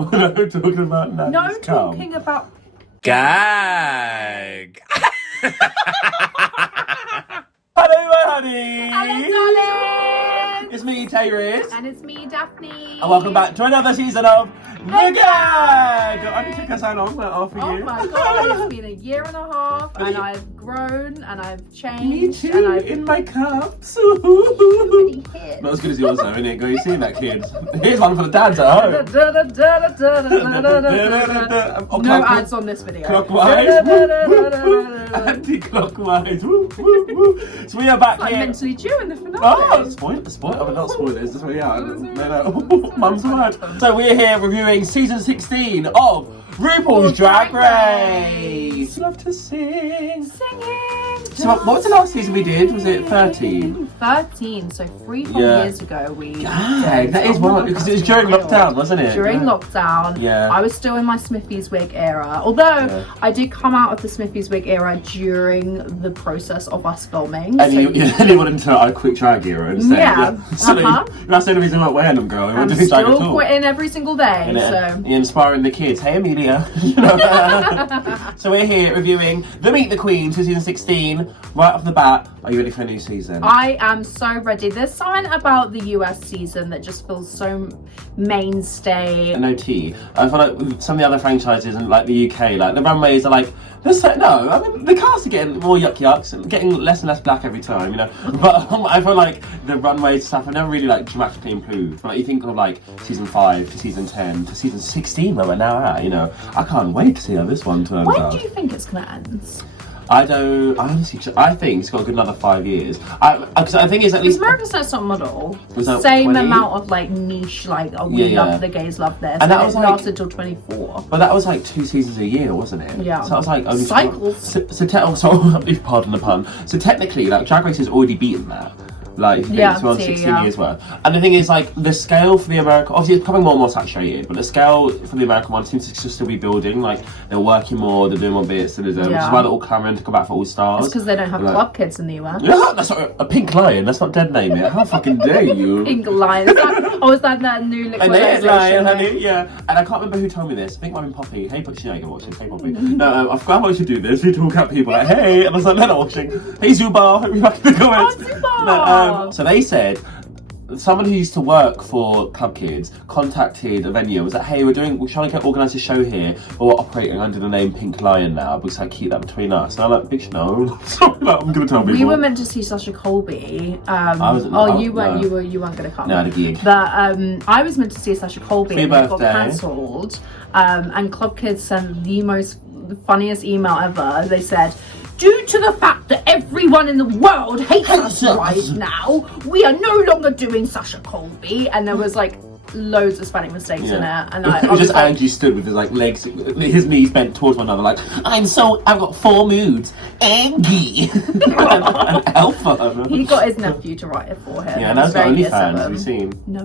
No talking about that. No talking about... Gag! Hello, honey! Hello, darling! It's me, Tayris. And it's me, Daphne. And welcome back to another season of The Gag! I didn't think I sound on that off for you. Oh my god, it's been a year and a half, and I've grown, and I've changed. Me too, and I've... in my cups. many hits. Not as good as yours though, innit? Go, you seen that, kid? Here's one for the dads at home. No ads on this video. Clockwise. Anti-clockwise. So we are back I'm here. mentally chewing the finale. Oh, spoil. I will not spoil this. This is where no. Mum's word. So we're here reviewing season 16 of RuPaul's Drag Race. Love to sing. Singing. So what was the last season we did? Was it 13? 13. So 3 years ago we. Dang, that is wild because it was during lockdown, wasn't it? During lockdown. Yeah. I was still in my Smithy's wig era. Although I did come out of the Smithy's wig era during the process of us filming. And you went into our quick drag era instead. Yeah. So that's the only reason I'm not wearing them, girl. I'm still quitting every single day. So. You're inspiring the kids. Hey, Amelia. So we're here reviewing the Meet the Queens for season 16. Right off the bat, are you ready for a new season? I am so ready. There's something about the US season that just feels so mainstay. An OT. I feel like with some of the other franchises and like the UK, like the runways are like, no, I mean the cast are getting more yucks and getting less and less black every time, you know. But I feel like the runway stuff have never really like dramatically improved. But like, you think of like season 5 to season 10 to season 16 where we're now at, you know. I can't wait to see how this one turns out. When do you think it's gonna end? I think it's got a good another 5 years. Because I think it's at least... America's Next Top Model, that same 20? amount of like niche, like, oh, we love the gays love this. And that was lasted until 24. But that was like 2 seasons a year, wasn't it? Yeah. So that was like only... Cycles. Pardon the pun. So technically, like, Drag Race has already beaten that. Like, it's around 16 years worth. And the thing is, like, the scale for the American... Obviously, it's becoming more and more saturated, but the scale for the American one seems to still be building. Like, they're working more, they're doing more bits, which is why they're all clamoring to come back for All Stars. It's because they don't have club kids in the US. Yeah, that's not a Pink Lion. Let's not dead name it. How fucking dare you? Pink Lion. Is that new liquidation? Lion, honey. Yeah. And I can't remember who told me this. I think it might be Poppy. Hey, Poppy. She know you can watch this. Hey, Poppy. No, I forgot how we should do this. We talk at people like, hey. And I was like, they're not watching. Hey, Zubar. Hope you're back in the comments. Oh, Zubar. So they said, someone who used to work for Club Kids contacted a venue and was like, hey, we're trying to organise a show here, but we're operating under the name Pink Lion now because I keep that between us. And I'm like, bitch, no. Sorry, like, I'm going to tell people. We were meant to see Sasha Colby. You weren't going to come. No, I had a gig. But I was meant to see Sasha Colby and it got cancelled. And Club Kids sent the funniest email ever. They said, due to the fact that everyone in the world hates us right now, we are no longer doing Sasha Colby. And there was like loads of spelling mistakes in it. And I was just like, Angie stood with his like legs, his knees bent towards one another, like, I've got 4 moods. Angie. an alpha. He got his nephew to write it for him. Yeah, and that's got OnlyFans, have you seen? No,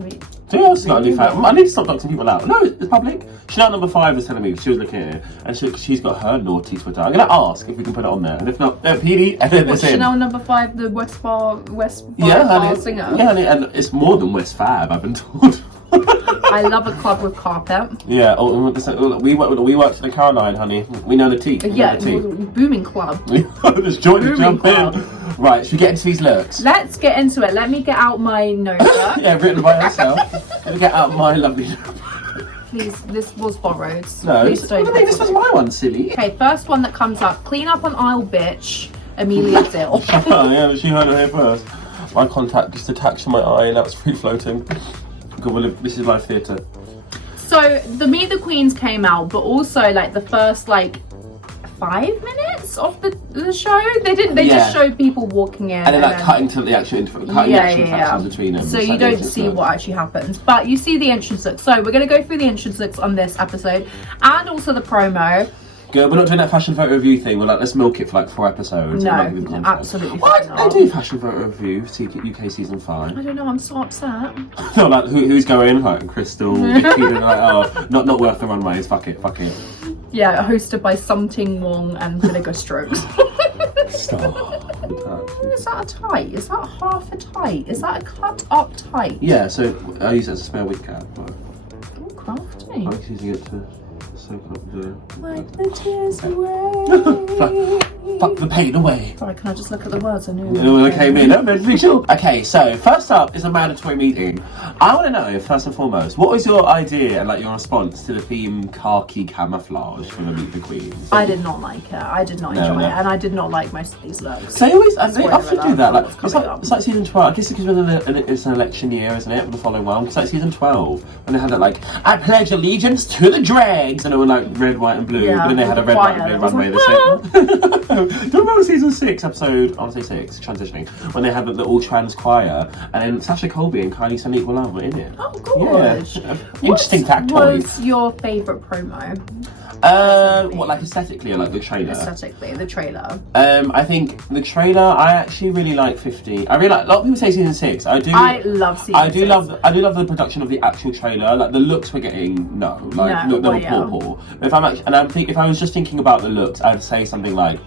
Who else got OnlyFans? I need to stop doxing people out. No, it's public. Chanel number 5 was telling me, she was looking at it, and she's got her naughty Twitter. I'm going to ask if we can put it on there. And if not, PD, edit this in. Chanel number 5, the West Bar singer? Yeah, honey, and it's more than West Fab, I've been told. I love a club with carpet. Yeah, we worked in the Caroline, honey. We know the tea. Booming club. Just jump in. Right, should we get into these looks? Let's get into it. Let me get out my notebook. Yeah, written by herself. Let me get out my lovely Please, this was borrowed. No, please don't. This was my one, silly. Okay, first one that comes up. Clean up on aisle, bitch. Amelia Dill. Yeah, she heard it here first. My contact just attached to my eye and that was free floating. God, well, this is live theatre. So the Meet the Queens came out, but also like the first like 5 minutes of the show, they just showed people walking in and then like cutting to the actual interactions between them. So you don't see what actually happens, but you see the entrance looks. So we're going to go through the entrance looks on this episode and also the promo. Good, we're not doing that fashion photo review thing. We're like, let's milk it for like 4 episodes. No, absolutely. Why didn't they do fashion photo review for UK season 5? I don't know, I'm so upset. No, like who's going? Like Crystal, Vicky, and like, oh, not worth the runways. Fuck it. Yeah, hosted by Something Wong and Vinegar Strokes. Stop. Is that a tight? Is that half a tight? Is that a cut up tight? Yeah, so I use it as a spare wig cap. Oh, crafty. funny. I like using it to soak up the... Wipe the tears away. Fuck the pain away. Sorry, can I just look at the words? I knew. Oh, okay, me, no, sure. Okay, so first up is a mandatory meeting. I want to know, first and foremost, what was your idea and like your response to the theme khaki camouflage for the Meet the Queens? I did not like it. I did not enjoy it, and I did not like most of these looks. They always, and they often do that. Like Like, it's like season 12. I guess because it's an election year, isn't it? The following one, it's like season 12 when they had that like, I pledge allegiance to the dregs, and it was like red, white, and blue. Yeah, but then they had a red, white, and blue runway the same. Do you remember season 6 episode? I want to say 6, transitioning, when they had the all trans choir, and then Sasha Colby and Kylie Sonique were in it. Oh, good. Yeah. Interesting factoid. What was your favourite promo? What, like aesthetically or like the trailer? Aesthetically, the trailer. I think the trailer. I actually really like 50. I really like. A lot of people say season 6. I love season. I do love the production of the actual trailer. Like the looks we're getting. No, like no, they're poor. But if I'm actually, and if I was just thinking about the looks, I'd say something like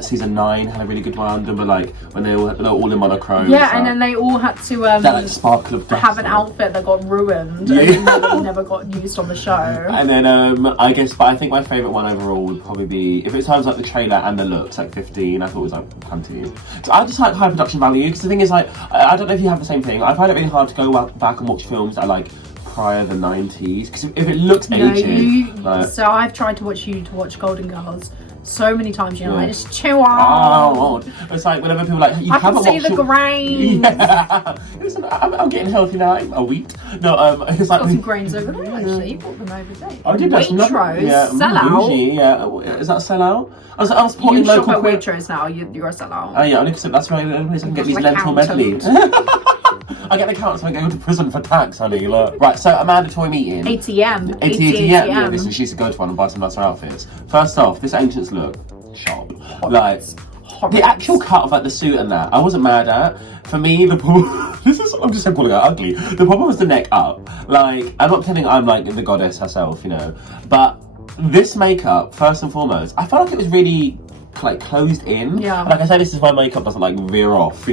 season 9 had a really good one. Remember, like when they're all in monochrome. Yeah, and then they all had to that like sparkle of death, have an outfit that got ruined and never got used on the show. And then I guess, but I think my favourite one overall would probably be, if it sounds like the trailer and the looks, like 15. I thought it was like plenty. So I just like high production value, because the thing is, like, I don't know if you have the same thing. I find it really hard to go back and watch films that are like prior the 90s, because if it looks aged. So I've tried to watch Golden Girls so many times, like, it's too old. It's like whenever people are like, you I haven't can see the grains. Yeah. Listen, I'm getting healthy now. I'm a wheat. No, it's like got some grains over there. Actually, you bought them over there. I did. That's Waitrose, sell out. Yeah, is that a sellout? I was supporting you local. Shop at Waitrose now. You're a sellout. Oh yeah, that's right. The only place I can get these lentil medleys. I get an account so I go to prison for tax, honey. Look. Right, so a mandatory meeting. ATM. Yeah, listen, she used to go to one and buy some nicer outfits. First off, this Ancients look, sharp. Like, the actual cut of like the suit and that, I wasn't mad at. For me, the problem, I'm just calling her ugly. The problem was the neck up. Like, I'm not pretending I'm like the goddess herself, but this makeup, first and foremost, I felt like it was really like closed in. Yeah. Like I said, this is why makeup doesn't like veer off,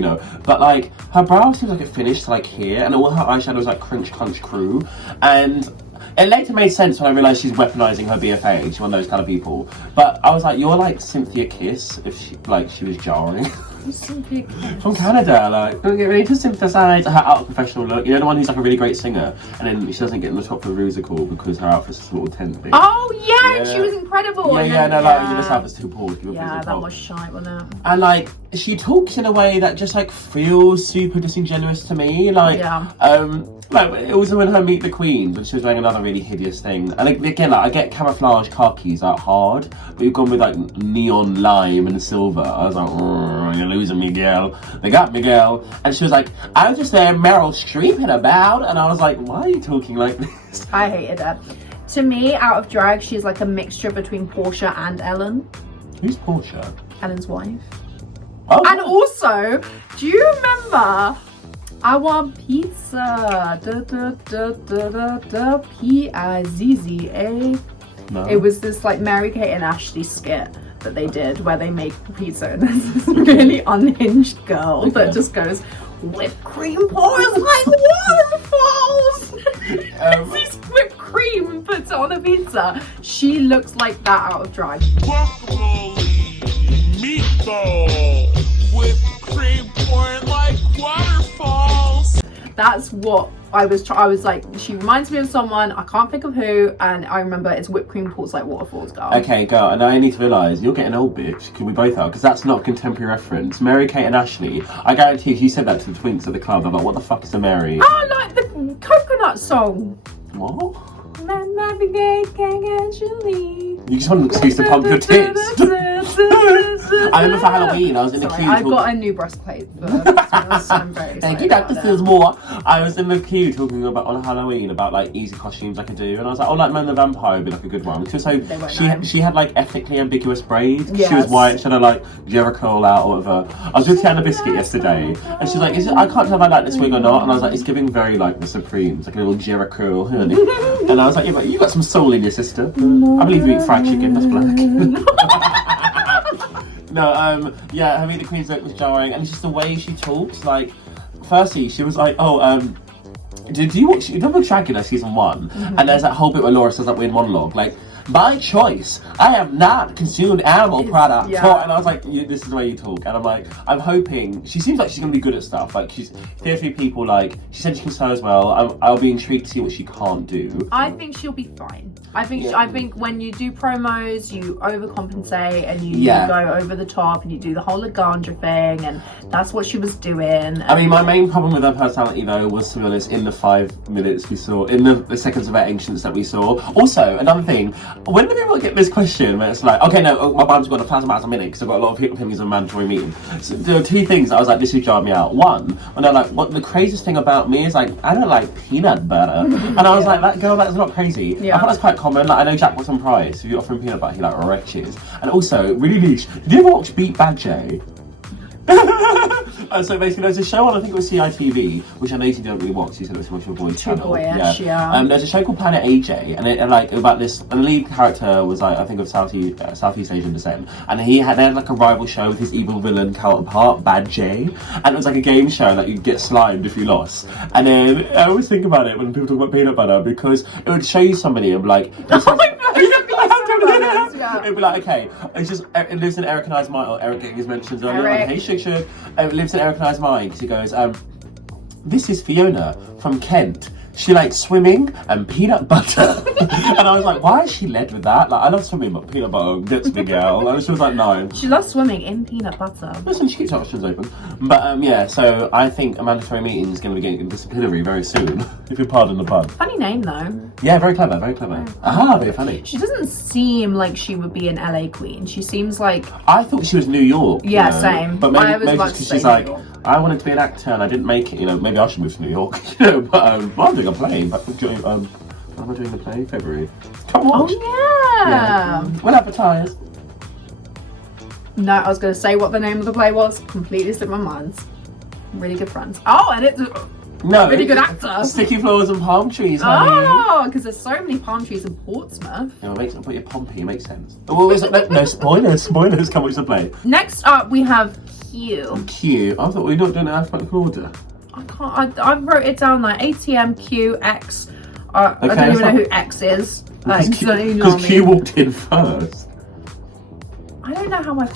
But like her brow seems like it finished to like here, and all her eyeshadow was like crunch crew. And it later made sense when I realised she's weaponising her BFA. She's one of those kind of people. But I was like, you're like Cynthia Kiss if she was jarring. From Canada, like, don't get ready to synthesize her out of professional look. The one who's like a really great singer, and then she doesn't get in the top of the musical because her outfit's a little tent thing. Oh yeah, she was incredible. Like, this outfit's too poor. Yeah, that was shite, wasn't it? And like, she talks in a way that just like feels super disingenuous to me. Like, like it was when her Meet the Queens, when she was wearing another really hideous thing. And again, like, I get camouflage khakis out hard, but you've gone with like neon lime and silver. I was like, you're losing me, girl. They got me, girl. And she was like, I was just there Meryl Streeping about, and I was like, why are you talking like this? I hated it. To me, out of drag, she's like a mixture between Portia and Ellen. Who's Portia? Ellen's wife. Oh. And also, do you remember? I want pizza. P-I-Z-Z-A. No. It was this like Mary-Kate and Ashley skit that they did where they make pizza, and there's this really unhinged girl that just goes, whipped cream pours like waterfalls. This whipped cream puts on a pizza. She looks like that out of drag. Guacamole, meatball, whipped cream pouring like waterfalls. That's what I was like, she reminds me of someone, I can't think of who, and I remember it's whipped cream pours like waterfalls, girl. Okay, girl, and I need to realise, you're getting old, bitch, because we both are, because that's not a contemporary reference. Mary-Kate and Ashley, I guarantee if you said that to the twinks at the club, they're like, what the fuck is a Mary? Oh, like the coconut song. What? Navigate, can't get you leave. You just want an excuse to pump your tits. I remember for Halloween, I was in the queue. I've got a new breastplate for Christmas, so I'm very Thank you, Dr. Sizmore. I was in the queue talking about on Halloween about like easy costumes I could do, and I was like, oh, like Man the Vampire would be like a good one. Because so she had like ethnically ambiguous braids. Yes. She was white. She had a like Jericho curl out or whatever. I was with Tiana Biscuit yesterday, and she's like, I can't tell if I like this wig or not. And I was like, it's giving very like the Supremes, like a little Jericho, honey. And I was like, yeah, but you got some soul in your sister. I believe you eat fried chicken. That's black. No, yeah, her Meet the Queen's look was jarring, and it's just the way she talks. Like, firstly, she was like, did you watch Dracula season 1? And there's that whole bit where Laura says that weird monologue, like, by choice, I have not consumed animal products. Yeah. And I was like, this is the way you talk. And I'm like, I'm hoping, she seems like she's going to be good at stuff. Like, she's Theatre people, like, she said she can sew as well. I'll be intrigued to see what she can't do. I think she'll be fine. I think when you do promos, you overcompensate and you go over the top and you do the whole Lagandra thing, and that's what she was doing. I mean, my main problem with her personality, though, was, to be honest, in the 5 minutes we saw, in the seconds of her ancients that we saw. Also, another thing, when do people get this question where it's like, okay, no, my mum's got 1,000 miles a minute because I've got a lot of opinions on mandatory meeting. So there are 2 things I was like, this would jar me out. One, when they're like, what the craziest thing about me is, like, I don't like peanut butter. And I was like, that girl, that's not crazy. I thought that's quite common. Like, I know Jack Watson Price, if you offer him peanut butter, he like wretches. And also, really niche, did you ever watch Beat Bad J? So basically, there's a show on, I think it was CITV, which I know you don't really watch. You said it was your boy's channel. Boyish, yeah. There's a show called Planet AJ, and like about this. And the lead character was like, I think of Southeast Asian descent, and they had like a rival show with his evil villain counterpart, Bad J, and it was like a game show that you'd get slimed if you lost. And then I always think about it when people talk about peanut butter because it would show you somebody and be like, it'd be like, okay, it lives in Eric and I's mind, or Eric getting his mentions earlier. Like, hey, Shug. It lives in Eric and I's mind because he goes, this is Fiona from Kent. She likes swimming and peanut butter. And I was like, why is she led with that? Like, I love swimming, but peanut butter gets me, girl. And she was like, no. She loves swimming in peanut butter. Listen, she keeps her options open. But yeah, so I think a mandatory meeting is going to be getting disciplinary very soon, if you pardon the pun. Funny name though. Yeah, very clever, very clever. Very funny. She doesn't seem like she would be an LA queen. She seems like... I thought she was New York. Yeah, you know? same. But maybe because she's like, I wanted to be an actor and I didn't make it, you know, maybe I should move to New York, you know, but I'm doing a play, but when am I doing the play? February. Come on. Oh yeah. We'll advertise. No, I was going to say what the name of the play was. Completely slipped my mind. Really good friends. Oh, and it's a really good actor. Sticky floors and palm trees, honey. Oh, because there's so many palm trees in Portsmouth. You know, put your Pompey, it makes sense. Well, no spoilers. Spoilers, come watch the play. Next up, we have Q. Q. I thought we were not doing it in alphabetical order. I can't. I wrote it down like ATM Q X. I don't even know who X is. Because Q walked in first. I don't know how I've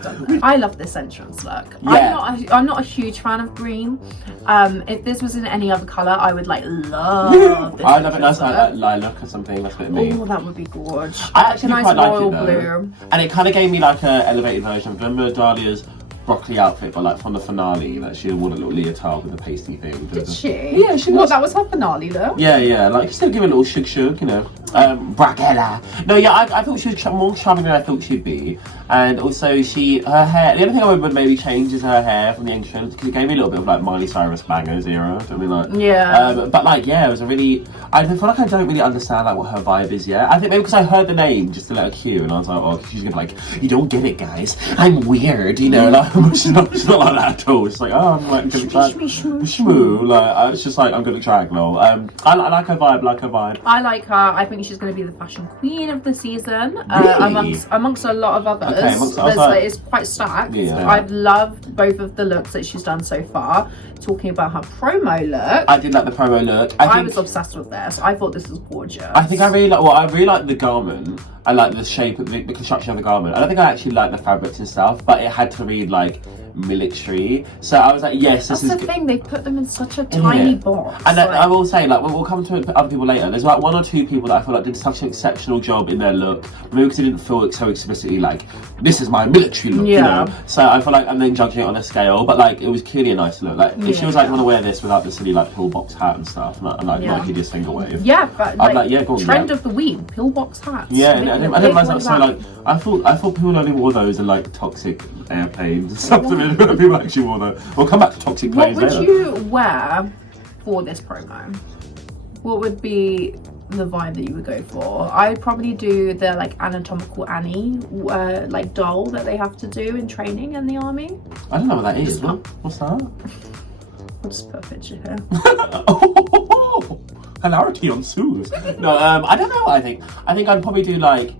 done this. I love this entrance look. Yeah. I'm not a huge fan of green. If this was in any other colour, I would love this. I love it. That's like lilac or something. That's what it means. Oh, that would be gorgeous. I actually like quite like royal it though. blue. And it kind of gave me like a elevated version. Remember Dahlia's broccoli outfit, but like from the finale, that she wore a little leotard with a pasty thing. Did she? Yeah, she was. That was her finale though. Yeah, like she still give it a little shug, you know. Brackella. No, yeah, I thought she was more charming than I thought she'd be. And also her hair, the only thing I would maybe change is her hair from the entrance, because it gave me a little bit of like Miley Cyrus bangers era, don't we like? Yeah. But like, yeah, it was a really, I feel like I don't really understand like what her vibe is yet. I think maybe because I heard the name just to let her cue, and I was like, oh, she's gonna be like, you don't get it, guys, I'm weird, you know, like, she's not like that at all. It's like, oh, I'm like, gonna try shmoo, like, it's just like, I'm gonna drag lol. I like her vibe, I like her. I think she's going to be the fashion queen of the season, really? amongst a lot of others. Okay, it's quite stacked. Yeah. I've loved both of the looks that she's done so far. Talking about her promo look, I did like the promo look. I was obsessed with this. I thought this was gorgeous. I think I really like the garment. I like the shape of the construction of the garment. I don't think I actually like the fabrics and stuff, but it had to read like military. So I was like, yes, that's this is the thing. They put them in such a tiny box. And I will say, like, we'll come to other people later. There's like 1 or 2 people that I feel like did such an exceptional job in their look. Maybe because it didn't feel so explicitly like, this is my military look, you know. So I feel like I'm then judging it on a scale, but like it was clearly a nice look. Like if she was like, want to wear this without the silly like pillbox hat and stuff, and like hideous finger wave. Yeah, but like, I'm like, yeah, go on, trend of the week, pillbox hats. Yeah, I didn't mind that. So like, I thought people only wore those in like toxic airplanes and stuff. People actually wore those. We'll come back to toxic planes later. What would you wear for this promo? What would be the vibe that you would go for? I'd probably do the like anatomical Annie like doll that they have to do in training in the army. I don't know what that is. What's that? I'll just put a picture here. Hilarity ensues. No, I don't know what I think. I think I'd probably do like,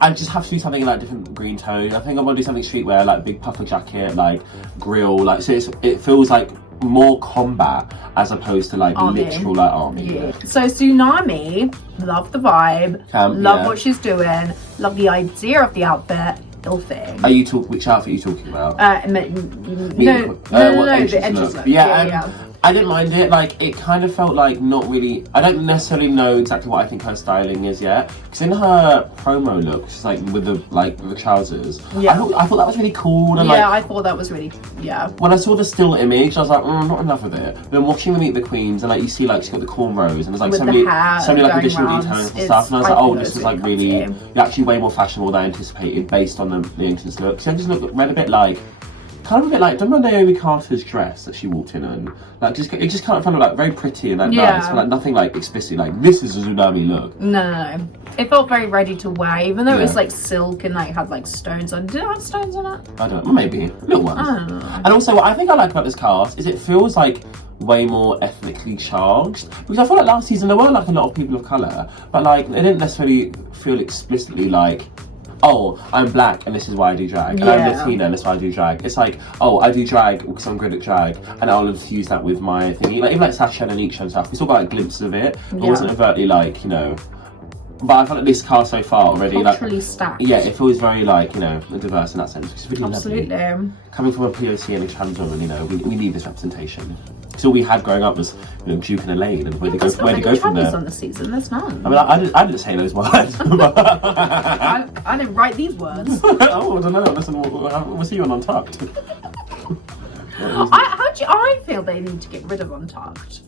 I just have to do something in like different green tone. I think I'm gonna do something streetwear, like big puffer jacket, like grill, like so it feels like more combat as opposed to like Army. literal like army. Yeah. So Tsunami, love the vibe, love what she's doing, love the idea of the outfit. Thing. Are you which outfit are you talking about? No, the entrance look. Yeah. I didn't mind it. Like, it kind of felt like not really. I don't necessarily know exactly what I think her styling is yet. Because in her promo look, she's like with the trousers. Yeah. I thought that was really cool. And, I thought that was really When I saw the still image, I was like, not enough of it. But then watching them meet the queens, and like you see like she's got the cornrows, and there's like so many like additional details and stuff. And I was like, oh, this was like really, you're actually way more fashionable than I anticipated based on the entrance look. So I just read a bit like. Kind of a bit like, don't remember Naomi Carter's dress that she walked in and like it just kind of felt like very pretty and like nice, but like nothing like explicit like this is a Tsunami look. No. It felt very ready to wear, even though it was like silk and like had like stones on. Did it have stones on it? I don't know, maybe little ones. I don't know. And also, what I think I like about this cast is it feels like way more ethnically charged, because I feel like last season there were like a lot of people of colour, but like they didn't necessarily feel explicitly like, oh, I'm black and this is why I do drag, and I'm Latina and this is why I do drag. It's like, oh, I do drag because I'm good at drag, and I'll just use that with my thingy. Like even like Sasha and Anisha and stuff, we saw like glimpses of it. It wasn't overtly like, you know. But I feel like this cast so far already, culturally like, stacked. Yeah, it feels very like, you know, diverse in that sense. It's really absolutely lovely. Coming from a POC and a trans woman, you know, we need this representation. So all we had growing up was, you know, Duke and Elaine, and where to go from there. On the season, there's none. I mean, I didn't say those words. I didn't write these words. Oh, I don't know. Listen, we'll see you on Untucked. I feel they need to get rid of Untucked.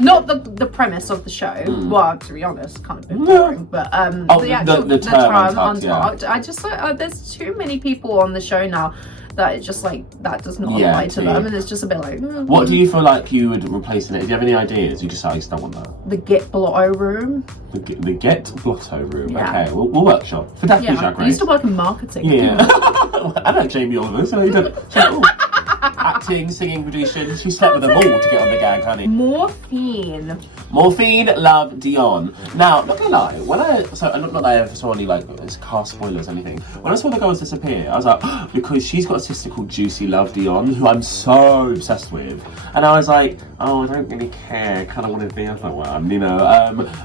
Not the premise of the show. Well, to be honest, kind of a bit boring. But the term Untucked. Yeah. I just like there's too many people on the show now that it's just like that does not apply to them, and it's just a bit like. What do you feel like you would replace in it? Do you have any ideas? You just don't want that. The Get Blotto room. The Get Blotto room. Yeah. Okay, we'll workshop for Daphne's Drag Race. I used to work in marketing. Yeah. I know Jamie Oliver, so you don't. Acting, singing, producing. She slept with them all to get on the gag, honey. Morphine, love Dion. Now, not gonna lie, not that I ever saw any like cast spoilers or anything. When I saw the girls disappear, I was like, because she's got a sister called Juicy Love Dion, who I'm so obsessed with, and I was like, oh, I don't really care. I kind of want to be with that one, you know.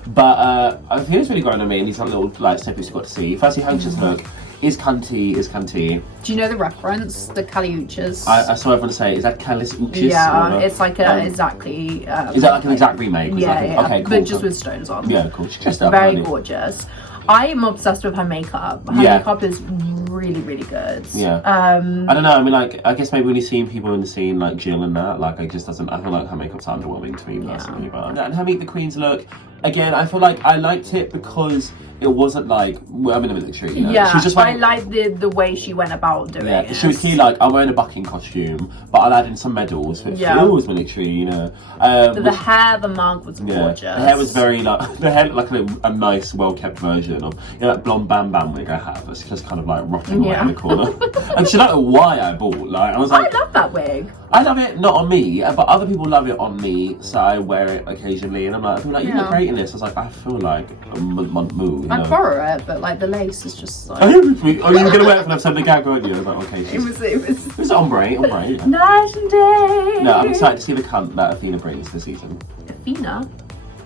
But I think it's really growing on me, and these little like snippets we got to see. Firstly, Hunch's look. Is cunty. Do you know the reference? The Caliuchas? I saw everyone say, is that Calis Uchis? Yeah, it's like exactly... is that like an exact remake? Yeah. Okay, cool. But just with stones on. Yeah, cool. She's just very gorgeous. I am obsessed with her makeup. Her makeup is really, really good. Yeah. I don't know. I mean, like, I guess maybe when you've seen people in the scene like Jill and that, like, it just doesn't. I feel like her makeup's underwhelming to me personally. But and her Meet the Queens look, again, I feel like I liked it because it wasn't like I'm in a military. You know? Yeah. She just I like the way she went about doing it. She was clearly like, I'm wearing a bucking costume, but I'll add in some medals. So it feels military, you know. The hair, the mug was gorgeous. The hair was very like the hair looked like a nice, well kept version of that blonde Bam Bam wig I have. That's just kind of like rotting away in the corner. And she don't know why I bought. Like I was like, I love that wig. I love it, not on me, but other people love it on me, so I wear it occasionally. And I'm like, you look great in this. I was like, I feel like a month move. I'd borrow it, but like the lace is just like. Oh, you were gonna wear it for the gag, weren't you? I was like, okay. It was ombre. Yeah. Night and day. No, I'm excited to see the cunt that Athena brings this season. Athena?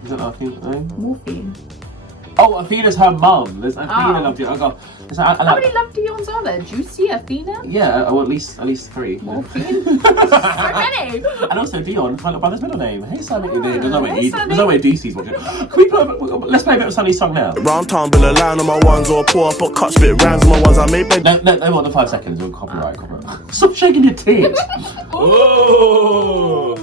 Is that Athena's name? Morphine. Oh, Athena's her mum. There's Athena Love Dion. Oh god. How many Love Dions are there? Juicy, Athena? Yeah, well at least 3. Morphine? So many! And also Dion, my little brother's middle name. Hey Sunny. There's no way DC's watching. Let's play a bit of Sunny's song now. Round town, bill a line on my ones or poor foot cut spit rhymes on my ones I made. No, more than 5 seconds. We'll copyright. Stop shaking your tits. Oh.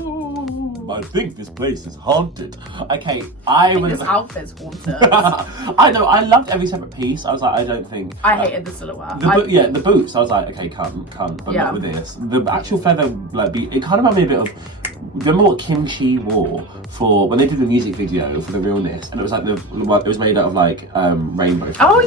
I think this place is haunted. Okay, I think this outfit's haunted. I know, I loved every separate piece. I was like, I don't think... I hated the silhouette. The boots, I was like, okay, can't, but not with this. The actual feather, like, it kind of reminded me a bit of... Remember what Kim Chi wore for when they did the music video for The Realness, and it was like it was made out of like rainbow feathers. Oh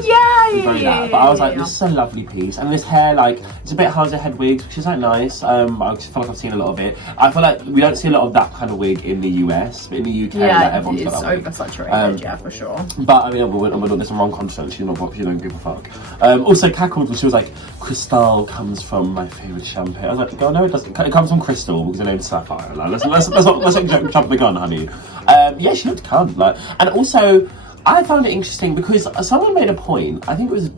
yeah. But I was like, this is a lovely piece, and this hair, like, it's a bit hard as a head wig, which is like nice. I just feel like I've seen a lot of it. I feel like we don't see a lot of that kind of wig in the US, but in the UK, like, everyone's it's got that wig. oversaturated, yeah, for sure. But I mean, we're on this wrong content. She don't give a fuck. Also, cackled when she was like, Crystal comes from my favourite champagne. I was like, no, it doesn't. It comes from Crystal because her name's Sapphire. Like, let's not jump the gun, honey. Yeah, she looked cunt. Like, and also, I found it interesting because someone made a point. I think it was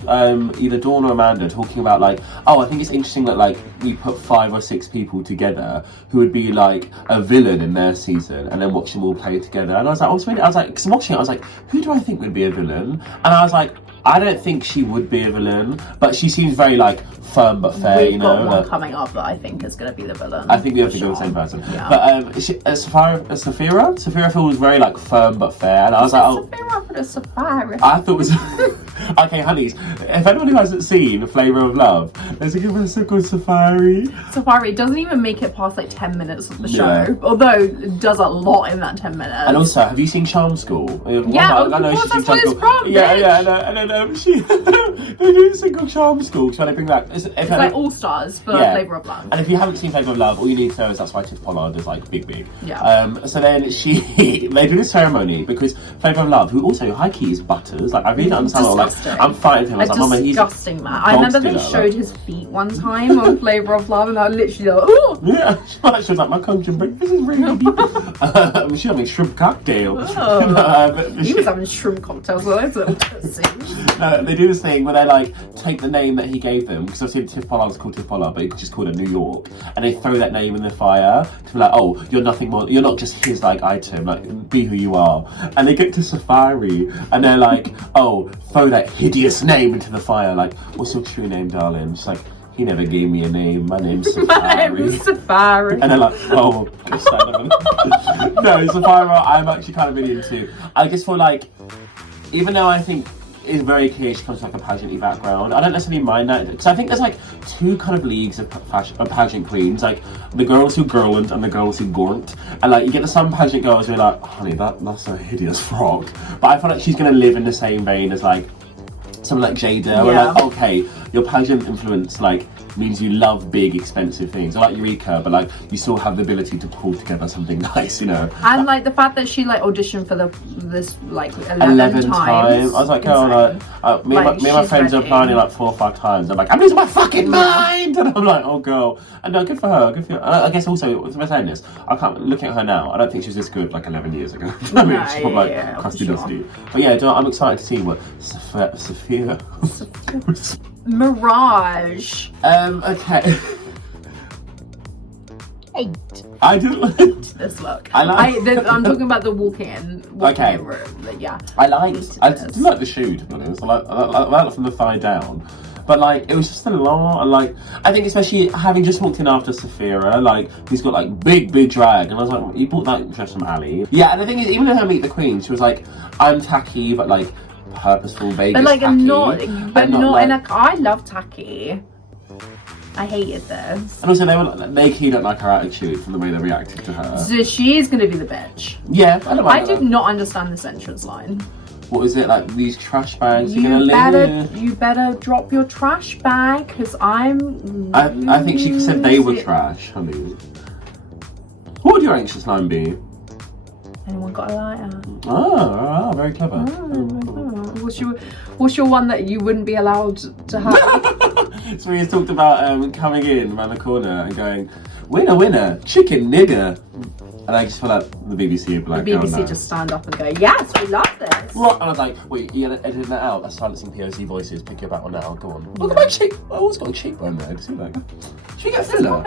either Dawn or Amanda talking about like, oh, I think it's interesting that like we put 5 or 6 people together who would be like a villain in their season, and then watch them all play together. And I was like, because watching it, I was like, who do I think would be a villain? And I was like, I don't think she would be a villain, but she seems very like firm but fair. We've got one coming up that I think is going to be the villain. I think we have to go with the same person. Yeah. But Saphira feels very like firm but fair, and I was like, oh, Saphira. I thought it was okay, honeys. If anyone who hasn't seen Flavour of Love, there's a good episode called Safari. Safari doesn't even make it past like 10 minutes of the show, Yeah. although it does a lot in that 10 minutes. And also, have you seen Charm School? Yeah, of course, that's what it's from, Yeah, bitch. yeah, and then she they do this thing called Charm School, so they bring back. It's like All Stars for Flavour of Love. And if you haven't seen Flavour of Love, all you need to know is that's why Tiff Pollard is like big. Yeah. So then they do this ceremony because Flavour of Love, who also high key is Butters, like I really don't understand. Like, I'm fighting him. I was like, Mama, he's disgusting man. I remember they showed his feet one time on Flavour of Love, and I literally like, oh. Yeah, she was like, my country breakfast is ready. She having shrimp cocktail. He was having shrimp cocktails. So that's a little they do this thing where they like take the name that he gave them, because obviously Tiff Pollard's called Tiff Pollard, but he just called her New York, and they throw that name in the fire to be like, oh, you're nothing more, you're not just his like item, like be who you are. And they get to Safari and they're like, oh, throw that hideous name into the fire, like, what's your true name, darling? She's like, he never gave me a name, my name's Safari. My name is Safari. And they're like, oh, no, Safari I'm actually kind of really into. I guess for like, even though I think is very clear she comes from like a pageant-y background, I don't necessarily mind that, because I think there's like 2 kind of leagues of pageant queens, like the girls who girled and the girls who gornt, and like you get some pageant girls who are like, honey, that's a hideous frock, but I feel like she's going to live in the same vein as like someone like Jada, where like, okay, your pageant influence like means you love big expensive things. I like Eureka, but like you still have the ability to pull together something nice, you know. And like the fact that she like auditioned for this like 11 times. I was like, oh, like, me and my friends are applying like 4 or 5 times. I'm like, I'm losing my fucking mind, and I'm like, oh girl. And no, good for her. Good for her. I guess also, what's I saying this? I can't looking at her now. I don't think she was this good like 11 years ago. I mean, she's probably like crusty dusty. But yeah, I'm excited to see what Sophia. Mirage. Okay. 8. I didn't like This look. I'm talking about the walk-in room. Yeah. I didn't like the shoe, to be honest. I like it from the thigh down. But like, it was just a lot. And like, I think especially having just walked in after Saphira, like, who's got like big drag, and I was like, you bought that dress from Ali. Yeah, and the thing is, even in her Meet the Queen, she was like, I'm tacky, but like purposeful, Vegas but like tacky. I love tacky. I hated this. And also, they don't like her attitude from the way they reacted to her. So she is going to be the bitch. Yeah, I don't mind I did not understand this entrance line. What is it, like these trash bags you're gonna live? You better drop your trash bag, because I think she said they were trash, honey. What would your anxious line be? Anyone got a lighter? Oh, very clever. What's your one that you wouldn't be allowed to have? So we just talked about coming in around the corner and going, winner, chicken nigger. And I just feel like the BBC would be like, the BBC oh, no. just stand up and go, yes, we love this. What? And I was like, wait, you're gonna edit that out? That's silencing POC voices. Pick your battle now. Go on. Look at my cheek. I always got a cheekbone there. See that? Should we get filler?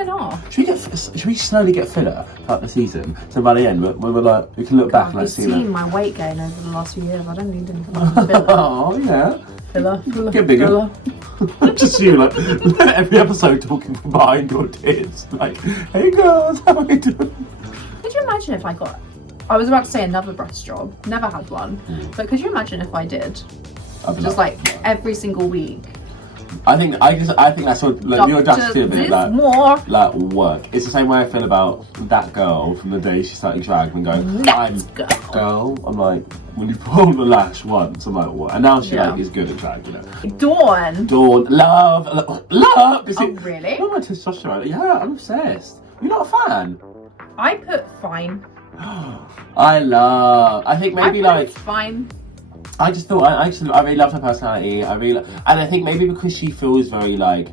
Should we slowly get filler throughout the season? So by the end, when we're like, we can look back and like, see that. You've seen my weight gain over the last few years. I don't need anything filler. Oh yeah. Filler. Get bigger. Just you, like, every episode talking from behind your tits. Like, hey girls, how are you doing? Could you imagine if I was about to say another breast job. Never had one. But could you imagine if I did? Just like every single week. I think that's what like, the audacity of it, like work. It's the same way I feel about that girl from the day she started drag and going, I'm girl. I'm like, when you pull the lash once, I'm like, what? And now she like is good at drag, you know. Dawn, love. Oh really? Oh my testosterone. Yeah, I'm obsessed. You're not a fan? I put fine. I think maybe like fine. I just thought I really loved her personality. And I think maybe because she feels very like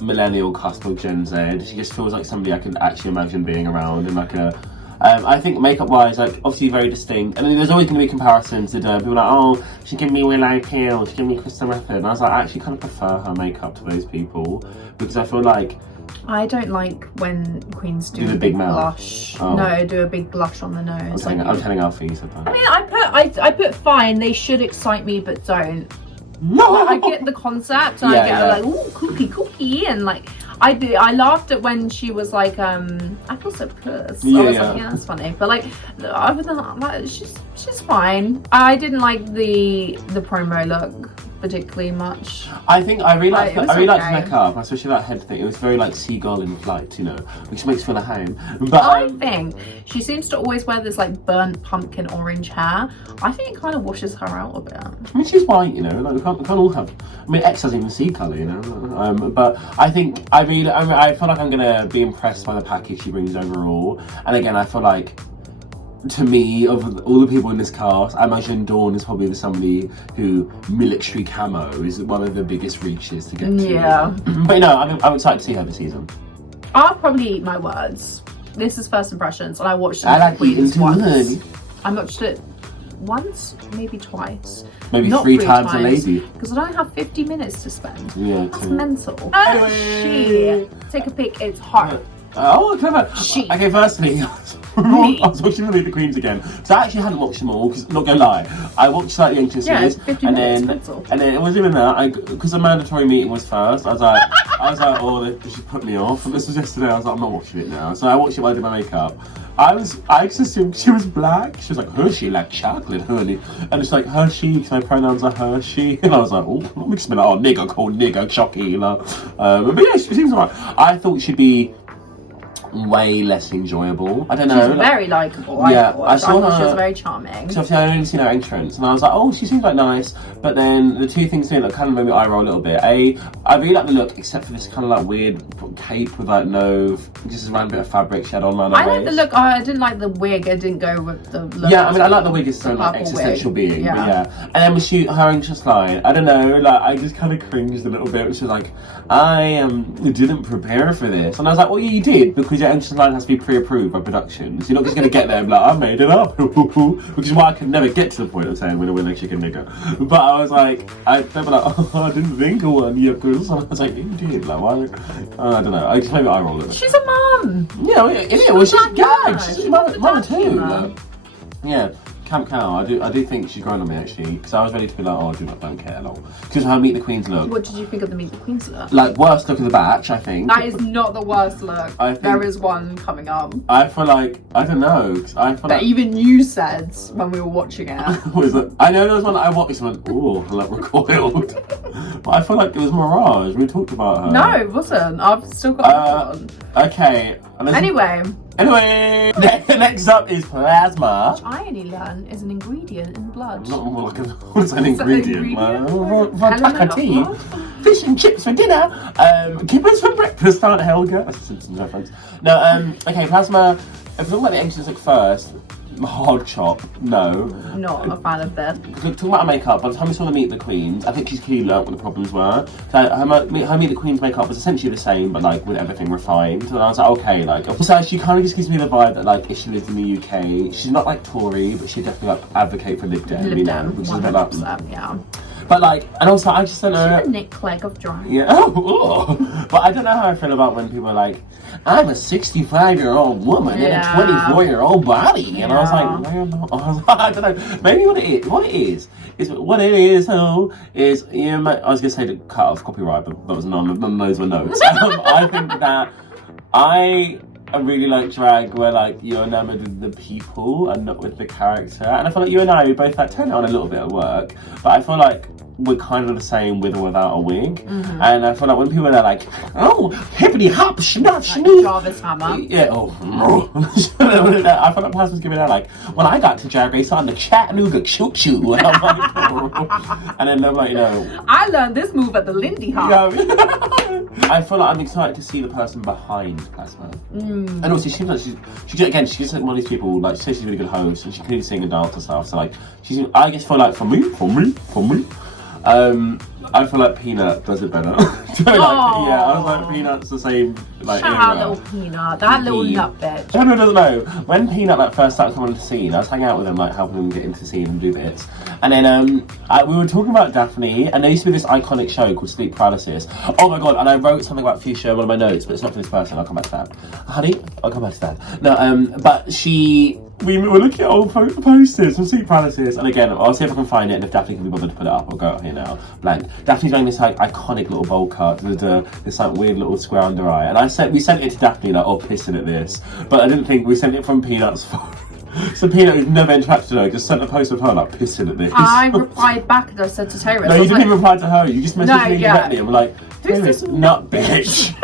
millennial cusp of Gen Z. She just feels like somebody I could actually imagine being around in like a. I think makeup-wise, like obviously very distinct, and then there's always going to be comparisons to people like, oh, she gave me Willow Peel, she gave me Krista Method, and I was like, I actually kind of prefer her makeup to those people because I feel like I don't like when queens do the a big mouth. blush. Oh. No, do a big blush on the nose. I'm telling Alfie you said that. I mean, I put fine. They should excite me, but don't. No, Like, I get the concept, and I get like, ooh, cookie, and like I laughed at when she was like, I feel so puss. I was like, yeah, that's funny. But like, other than that, she's fine. I didn't like the promo look particularly much. I think I really liked okay. the makeup, especially that head thing. It was very like seagull in flight, you know, which makes me feel at home. But I think she seems to always wear this like burnt pumpkin orange hair. I think it kind of washes her out a bit. I mean, she's white, you know. Like we can't all have. I mean, X doesn't even see colour, you know. But I think I feel like I'm gonna be impressed by the package she brings overall. And again, I feel like, to me, of all the people in this cast, I imagine Dawn is probably somebody who military camo is one of the biggest reaches to get to. Yeah. But you know, I'm excited to see her this season. I'll probably eat my words. This is first impressions, and I watched I like Queens eating too once. early. I watched it once, maybe twice. Maybe Not 3 times a lady. Because I don't have 50 minutes to spend. Yeah, That's too. mental. Anyway. She. Take a pic, it's hard. Oh, clever. She. Okay, firstly, I was watching the Meet the Queens again. So I actually hadn't watched them all, because not gonna lie, I watched like the entrances, Yeah, it's 50 and minutes, then mental. and then it wasn't even that. Because the mandatory meeting was first. I was like, oh, they should put me off. And this was yesterday. I was like, I'm not watching it now. So I watched it while I did my makeup. I just assumed she was black. She was like, Hershey, like chocolate, honey. And it's like Hershey, because my pronouns are Hershey. And I was like, oh, I'm just be like, oh, nigger, called nigger, chocky, you know. But yeah, she seems alright. I thought she'd be way less enjoyable. I don't know. She's very likeable. Yeah, I saw thought she her- was very charming. So obviously I'd only seen her entrance, and I was like, oh, she seems like nice. But then the two things that kind of made me eye roll a little bit. I really like the look, except for this kind of like weird cape with like no, just a random bit of fabric she had on around her I like the waist. look. I didn't like the wig. I didn't go with the look. Yeah, I mean, I like the wig as The so like purple existential wig. being, Yeah. but yeah. And then when her entrance line, I don't know, like I just kind of cringed a little bit. She was like, I didn't prepare for this, and I was like, well, yeah, you did, because your entrance line has to be pre-approved by productions. You're not just going to get there and be like, I made it up, which is why I could never get to the point of saying we're a chicken nigger. But I was like, they were like, oh, I didn't think of one, you girls. And I was like, you did, like, why? I don't know. I just made my eye roll a little bit. She's a mum. Yeah, well, she's black gagged. girl. She's mother too. humour. Like, yeah, Camp Cow. I do think she's grown on me actually, because I was ready to be like, oh, don't care, lol. Because her Meet the Queens look, What did you think of the Meet the Queens look? like worst look of the batch, I think. That is not the worst look. I think- There is one coming up I feel like I don't know. 'Cause I feel that like even you said when we were watching it. what is it? I know there was one that I watched and went, oh, I like recoiled. But I feel like it was Mirage. We talked about her. No, it wasn't. I've still got one. Okay. Anyway, Next up is plasma. I only learn is an ingredient in blood. Not more like what's an Is that an ingredient? ingredient? Vodka tea, fish and chips for dinner, kippers for breakfast, Aunt Helga. That's a Simpsons reference. No, okay, plasma. If we're talking about the entrance look first, hard chop, no. Not a fan of that. Look, talking about her makeup, by the time we saw her Meet the Queens, I think she's clearly learnt what the problems were. So her Meet the Queens makeup was essentially the same, but like with everything refined. And I was like, okay, like, so she kind of just gives me the vibe that like if she lived in the UK, she's not like Tory, but she definitely like advocate for Lib Dem, you know, which is a bit like, 100%, yeah. but like, and also I just don't know. She's a Nick Clegg of drag. Yeah. Oh, but I don't know how I feel about when people are like, I'm a 65-year-old woman in a Yeah. 24-year-old body, and I was like, no, you're not. I don't know. Maybe what it is, you know, I was gonna say to cut off copyright, but that was none of those were notes. I think that I really like drag where like you're enamored with the people and not with the character, and I feel like you and I, we both like turn it on a little bit at work, but I feel like we're kind of the same with or without a wig. And I feel like when people are like, oh, hippity hop, schnuff, Like schnuff. Jarvis Hammer. Yeah, I feel like Plasma's giving her like, when I got to Drag Race on the Chattanooga Choo Choo, and I'm like, and then I'm like, you know, I learned this move at the Lindy Hop. I feel like I'm excited to see the person behind Plasma. And also, she seems like she's like one of these people, like, she says she's a really good host, and she can really sing and dance and stuff, so like, I just feel like, for me, I feel like Peanut does it better. So, yeah, I was like, Peanut's the same. Like, shout out little Peanut, that little nut bitch. Everyone doesn't know. When Peanut like first started coming into the scene, I was hanging out with him, like helping him get into the scene and do bits. And then we were talking about Daphne, and there used to be this iconic show called Sleep Paralysis. Oh my god! And I wrote something about Fuchsia in one of my notes, but it's not for this person. I'll come back to that. Honey, I'll come back to that. No, but we were looking at old posters from Sleep Paralysis, and again, I'll see if I can find it, and if Daphne can be bothered to put it up, I'll go out here now. Blank. Daphne's wearing this like iconic little bowl cut with this like weird little square under eye, and we sent it to Daphne like, oh, pissing at this, but I didn't think we sent it from Peanut's phone. So Peanut, who's never interacted with her, just sent a post of her like pissing at this. I replied back and I said to Tayris, no, you didn't even reply to her. You just messaged me directly and were like, who's this nut bitch?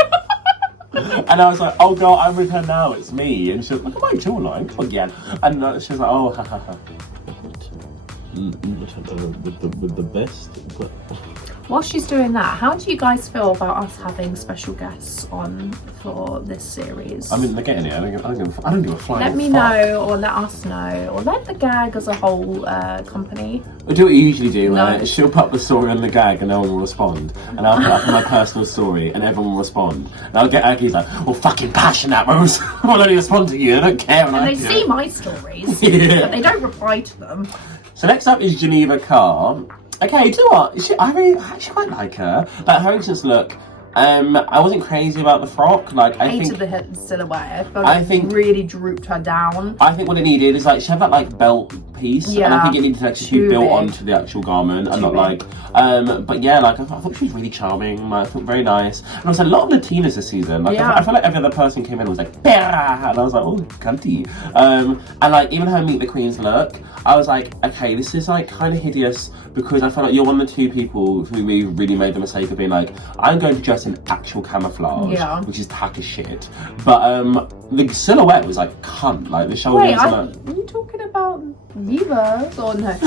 And I was like, oh girl, I'm with her now, it's me. And she was like, look at my jawline, come again. And she was like, oh, ha ha ha. With the best. But... While she's doing that, how do you guys feel about us having special guests on for this series? I mean, they're getting it. I don't give a flying Let me fuck. know, or let us know, or let the gag as a whole company. We do what you usually do, right? She'll put up the story on the gag and no one will respond. And I'll put up my personal story and everyone will respond. And I'll get Aggie's like, well, fucking passionate, Rose. I'll only respond to you, I don't care. And they see my stories, but they don't reply to them. So next up is Geneva Carr. Okay, do you know what? I actually quite like her. Like her entrance look. I wasn't crazy about the frock. Like I hated think the silhouette. I think really drooped her down. I think what it needed is like she had that like belt piece, and I think it needed to actually be built onto the actual garment, and not like. But yeah, like I thought she was really charming. Like, I thought very nice. And there was a lot of Latinas this season. Like I feel like every other person came in and was like, Bera! And I was like, oh, cunty. And like even her Meet the Queens look, I was like, okay, this is like kind of hideous because I feel like you're one of the two people who really made the mistake of being like, I'm going to dress in actual camouflage, which is tack as shit. But the silhouette was like cunt, like the shoulders. Wait, are you talking about Divas or no?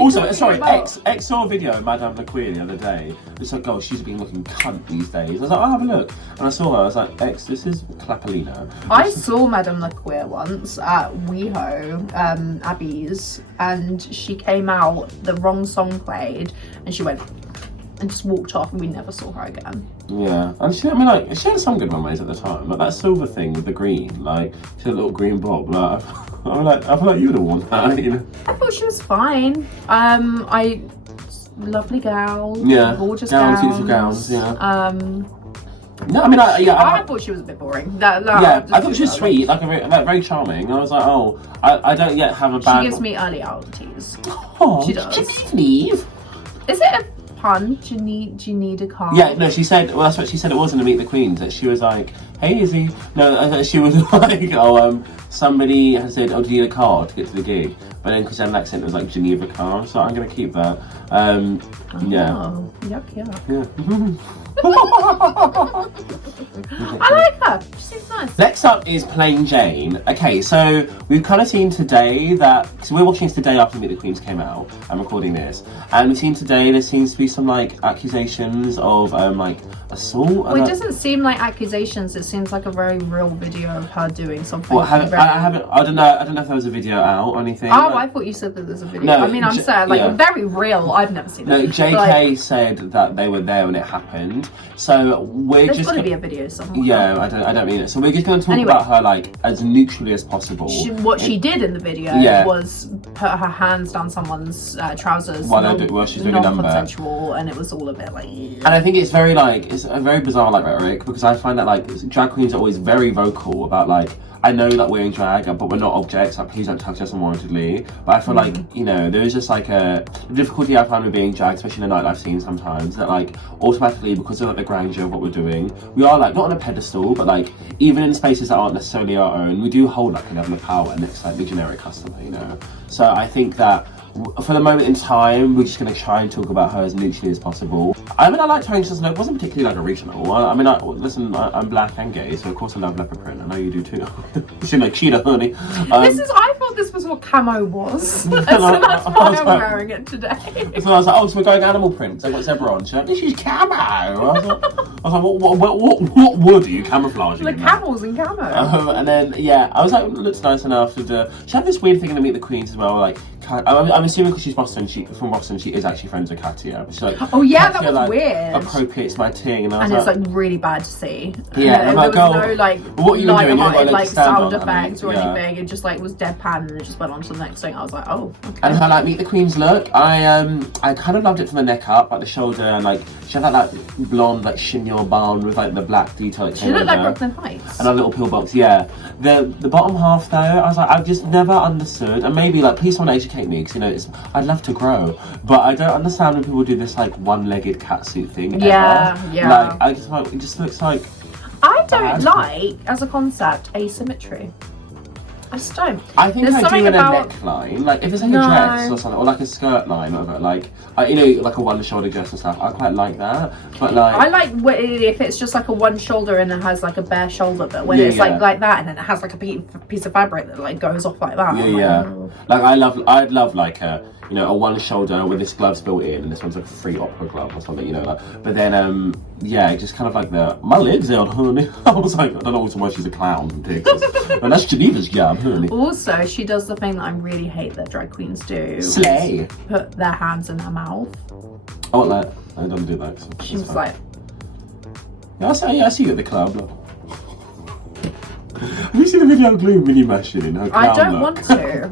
Also, sorry, X saw a video of Madame the Queer the other day. It's like, oh, she's been looking cunt these days. I was like, oh, have a look. And I saw her, I was like, X, this is Clapolino. I saw Madame the Queer once at WeHo, Abby's, and she came out, the wrong song played, and she went and just walked off, and we never saw her again. Yeah, and she had some good runways at the time. Like that silver thing with the green, like she had a little green bob. Like, I feel like you would have worn that. You know? I thought she was fine. Lovely gal. Yeah, gorgeous gowns. Beautiful gowns. Yeah. No, I mean, I thought she was a bit boring. I thought she was sweet, like very charming. I was like, oh, I don't yet have a bad. She gives me early out teas. Oh, she does. Genevieve. Is it a pun? Do you need a car? Yeah, no, she said, well, that's what she said it was in the Meet the Queens, that she was like, hey, Izzy. No, she was like, oh, somebody had said, oh, do you need a car to get to the gig? But then because her accent was like Geneva Car, so I'm going to keep that. Yeah. Yuck. I like her. She seems nice. Next up is Plain Jane. Okay, so we've kind of seen today that, because we're watching this today after Meet the Queens came out, I'm recording this, and we've seen today there seems to be some like accusations of like assault. Well, it doesn't seem like accusations. It seems like a very real video of her doing something. Well, I don't know if there was a video out or anything. Oh, I thought you said that there's a video. No, I mean, I'm saying like very real. I've never seen it. No, JK said that they were there when it happened. So there's got to be a video somewhere. Yeah, I don't mean it. So we're just going to talk about her like as neutrally as possible. What she did in the video was put her hands down someone's trousers while she's doing a number. Non-consensual, and it was all a bit like. And I think it's very like it's a very bizarre like rhetoric because I find that like drag queens are always very vocal about like. I know that we're in drag, but we're not objects. Like, please don't touch us unwarrantedly. But I feel like, you know, there is just like a difficulty I find with being drag, especially in the nightlife scene sometimes, that like automatically, because of like the grandeur of what we're doing, we are like not on a pedestal, but like even in spaces that aren't necessarily our own, we do hold like a level of power next to like the generic customer, you know. So I think that for the moment in time, we're just going to try and talk about her as neutrally as possible. I mean, I liked her entrance look. It wasn't particularly like original. I mean, listen, I'm black and gay, so of course I love leopard print. I know you do too. You should like cheetah, honey. I thought this was what camo was. So that's why I'm wearing it today. So I was like, oh, so we're going animal print. So I got zebra on. She's like, this is camo. I was like, what wood are you camouflaging? Like camels in camo. And then, yeah, I was like, looks nice enough. She had this weird thing in the Meet the Queens as well, like I'm assuming because she's from Boston, she is actually friends with Katia. She's like, Oh yeah, Katia, that was weird. Appropriates my thing, and I was And it's like really bad to see. Yeah, and I'm there like, was no like what are you doing? You haven't got a leg to like stand sound on, effects or yeah. anything. It just like was deadpan and it just went on to the next thing. I was like, oh, okay. And her like Meet the Queens look, I kind of loved it from the neck up, like the shoulder, and like she had that like blonde like chignon band with like the black detail. That She looked like Brooklyn Heights. And a little pillbox, yeah. The bottom half though, I was like, I've just never understood, and maybe like please someone educate me, because you know I'd love to grow, but I don't understand when people do this like one-legged catsuit thing. Yeah, ever. yeah. Like I just like it just looks like. I don't like as a concept asymmetry. I just don't. I think There's I do something in a about- neckline, like if it's like No. a dress or something, or like a skirt line, or like you know, like a one-shoulder dress and stuff. I quite like that, but like I like if it's just like a one shoulder and it has like a bare shoulder, but when it's Yeah. like that and then it has like a piece of fabric that like goes off like that. I'm like, yeah. oh. Like I'd love like a a one shoulder with this gloves built in, and this one's like a free opera glove or something, like. But then yeah, just kind of like my legs out, honey. I was like, I don't know why she's a clown from Texas, but that's Geneva's job, honey. Also, she does the thing that I really hate that drag queens do. Slay. Put their hands in her mouth. I want that. I don't do that. So She was like, I see you at the club. Look. Have you seen the video of Glue mini mashing in her I clown don't look? want to.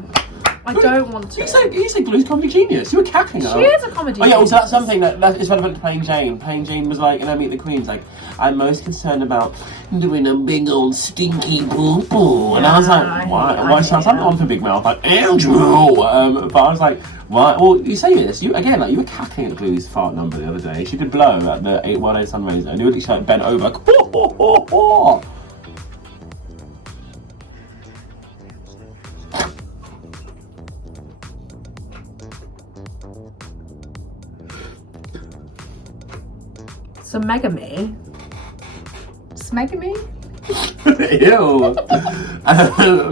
I don't want to. You said Glue's comedy genius. You were cacking her. She is a comedy. Oh yeah, also that's genius. something that is relevant to Plain Jane. Plain Jane was like, Meet the Queens, like, I'm most concerned about doing a big old stinky boo boo. And I was like, why sounds like on for Big Mouth? Like, Andrew! But I was like, why? Well, you say this, you were cacking at Glue's fart number the other day. She did blow at the 818 Sunraiser, and you were literally like bent over, like, So Megami. Smegami? Ew.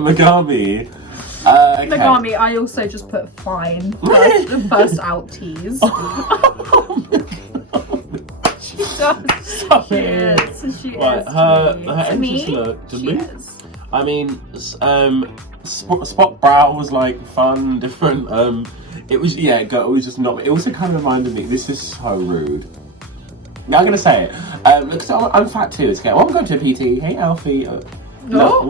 Megami. Okay. Megami, I also just put fine. The first out tease. She does. She is. She Right, is. her To entrance me, look, to she me? is. I mean, Spot Brow was like fun, different. It was it was just not. It also kind of reminded me. This is so rude. Yeah, I'm gonna say it. Because I'm fat too. It's okay. Well, I'm going to a PT. Hey, Alfie. No.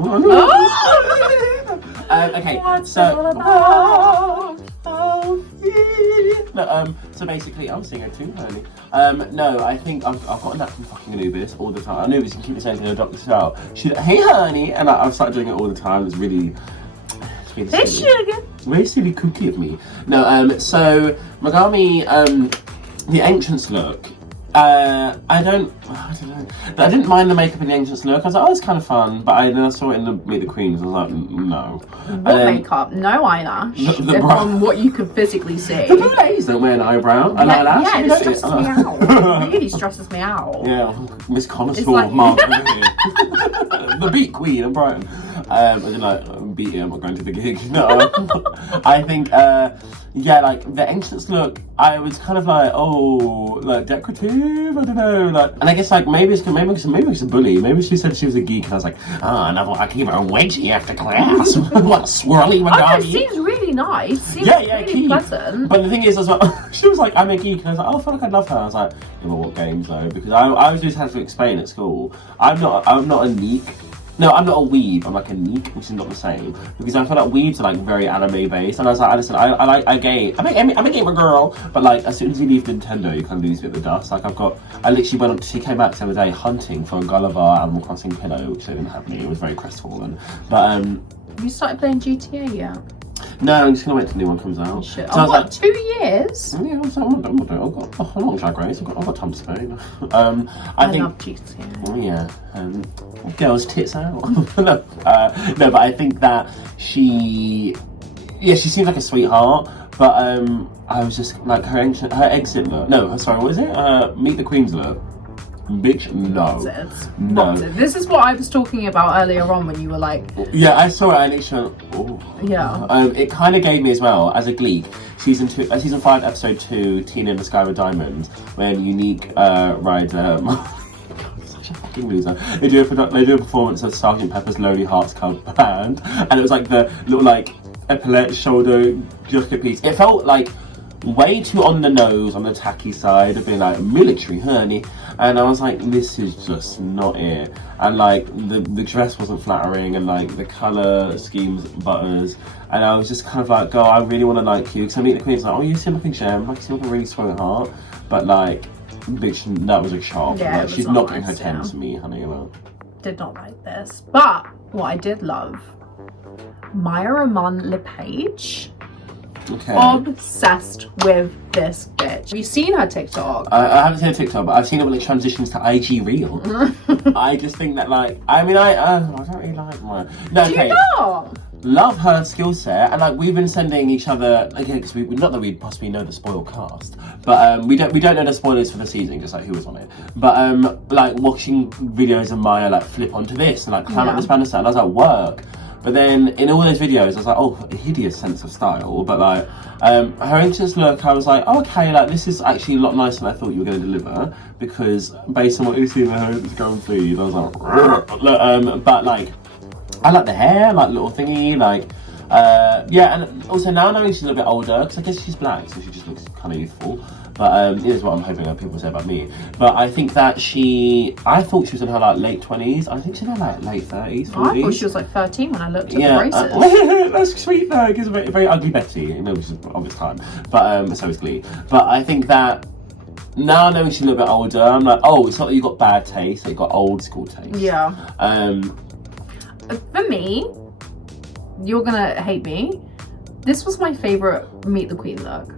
Okay. What's so. it all about? No, so basically, I'm singing too, honey. No, I think I've gotten that from fucking Anubis all the time. Anubis can keep saying to the doctor style. Hey, honey, and I've started doing it all the time. It's really Hey, silly. sugar. It's very silly cookie of me. No, so Megami, the entrance look. I don't know. I didn't mind the makeup in the entrance look. I was like, oh, it's kind of fun. But then I saw it in the Meet the Queens. I was like, no. What makeup? No eyelash. The From what you could physically see. The boulets don't wear an eyebrow. An eyelash. Yeah, it Don't stresses you? me out. It really stresses me out. Yeah, Miss Connoisseur It's like- Mark over here. The beat queen of Brighton. I didn't like beat it, I'm not going to the gig. No. I think like the entrance look, I was kind of like, oh, like decorative, I don't know. Like, and I guess like maybe it's a bully. Maybe she said she was a geek and I was like, another I can give her a wedgie after class. What a swirly Oh no, Megami. it seems really nice. Seems Yeah, really key. pleasant. But the thing is, as well, she was like, I'm a geek, and I was like, oh, I feel like I'd love her. I was like, yeah, but what games though? Because I always just had to explain at school. I'm not a neek. No, I'm not a weeb. I'm like a neek, which is not the same. Because I feel like weebs are like very anime based, and I was like, listen, I'm a gamer girl. But like, as soon as you leave Nintendo, you kind of lose a bit of the dust. Like I literally went on. She came back the other day hunting for a Gulliver Animal Crossing pillow, which didn't have me. It was very crestfallen. But Have you started playing GTA yet? no, I'm just gonna wait till the new one comes out. Shit. So I was what, like, 2 years? yeah, I'm not Drag Race. I've got time to spare. I think. love GTA. Oh yeah, girls' tits out. No, but I think that she seems like a sweetheart. But I was just like her exit look. No, sorry, what is it? Meet the Queens look. Bitch, no. No. This is what I was talking about earlier on when you were like, Yeah, I saw it and it showed. Oh. yeah. It kind of gave me as well as a Gleek season 5, episode 2, Teen in the Sky with Diamonds, when Unique rides. Such a fucking loser. They do a performance of Sgt. Pepper's Lonely Hearts Club Band, and it was like the little like epaulette shoulder jacket piece. It felt like way too on the nose, on the tacky side of being like military, honey. And I was like, this is just not it. And like the dress wasn't flattering, and like the colour schemes butters. And I was just kind of like, girl, I really want to like you. Because I meet the queen's like, oh, you seem like a gem, like you seem like a really sweetheart. But like, bitch, that was a chop. Yeah, like, she's not getting her 10 to me, honey. Like. Did not like this. But what I did love, Maya Ramon LePage. Okay. Obsessed with this bitch. Have you seen her TikTok? I haven't seen her TikTok, but I've seen it when it transitions to IG Reel. I just think that, like, I mean, I don't really like Maya. No, okay. Do you not? Love her skill set, and like we've been sending each other again because we not that we possibly know the spoiled cast, but we don't know the spoilers for the season, just like who was on it. But like watching videos of Maya like flip onto this and like climb up the Spanish side, I was like, work. But then in all those videos, I was like, oh, a hideous sense of style. But like her anxious look, I was like, oh, okay, like this is actually a lot nicer than I thought you were going to deliver, because based on what you see in her going feed, I was like, but like. I like the hair, like little thingy, like, yeah, and also now knowing she's a little bit older, because I guess she's black, so she just looks kind of youthful, but it is what I'm hoping that people say about me. But I think that I thought she was in her like late 20s, I think she's in her like late 30s, 40s. I thought she was like 13 when I looked at the braces. That's sweet though, it gives a very, very ugly Betty, you know, which is of its time, but so is Glee. But I think that now knowing she's a little bit older, I'm like, oh, it's not that you got bad taste, that you got old school taste. Yeah. For me, you're gonna hate me. This was my favourite Meet the Queen look.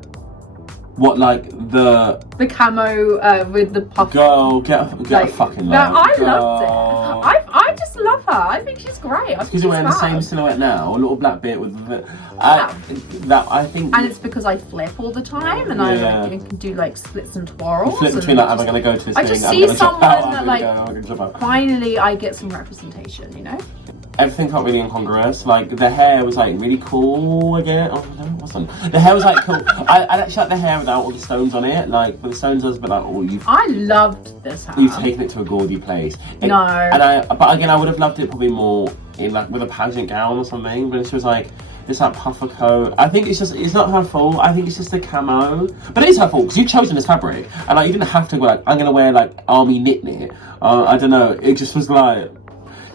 What, like the camo with the puff? Girl, get a fucking love. I loved it. I just love her. I think she's great. Because you're wearing the same silhouette now, a little black bit with I think. And it's because I flip all the time, and I can do like splits and twirls. You flip between like, am I going to go to this I thing? just see someone that like finally I get some representation, you know. Everything felt really incongruous. Like the hair was like really cool again. Oh no, it wasn't. The hair was like cool. I actually like the hair without all the stones on it. Like, but the stones was, but like, oh, I loved this hair. You've taken it to a gaudy place. No. But again, I would have loved it probably more in like with a pageant gown or something. But it's just like this like puffer coat. I think it's not her fault. I think it's just the camo. But it is her fault because you've chosen this fabric, and like you didn't have to go like, I'm gonna wear like army knit. I don't know. It just was like.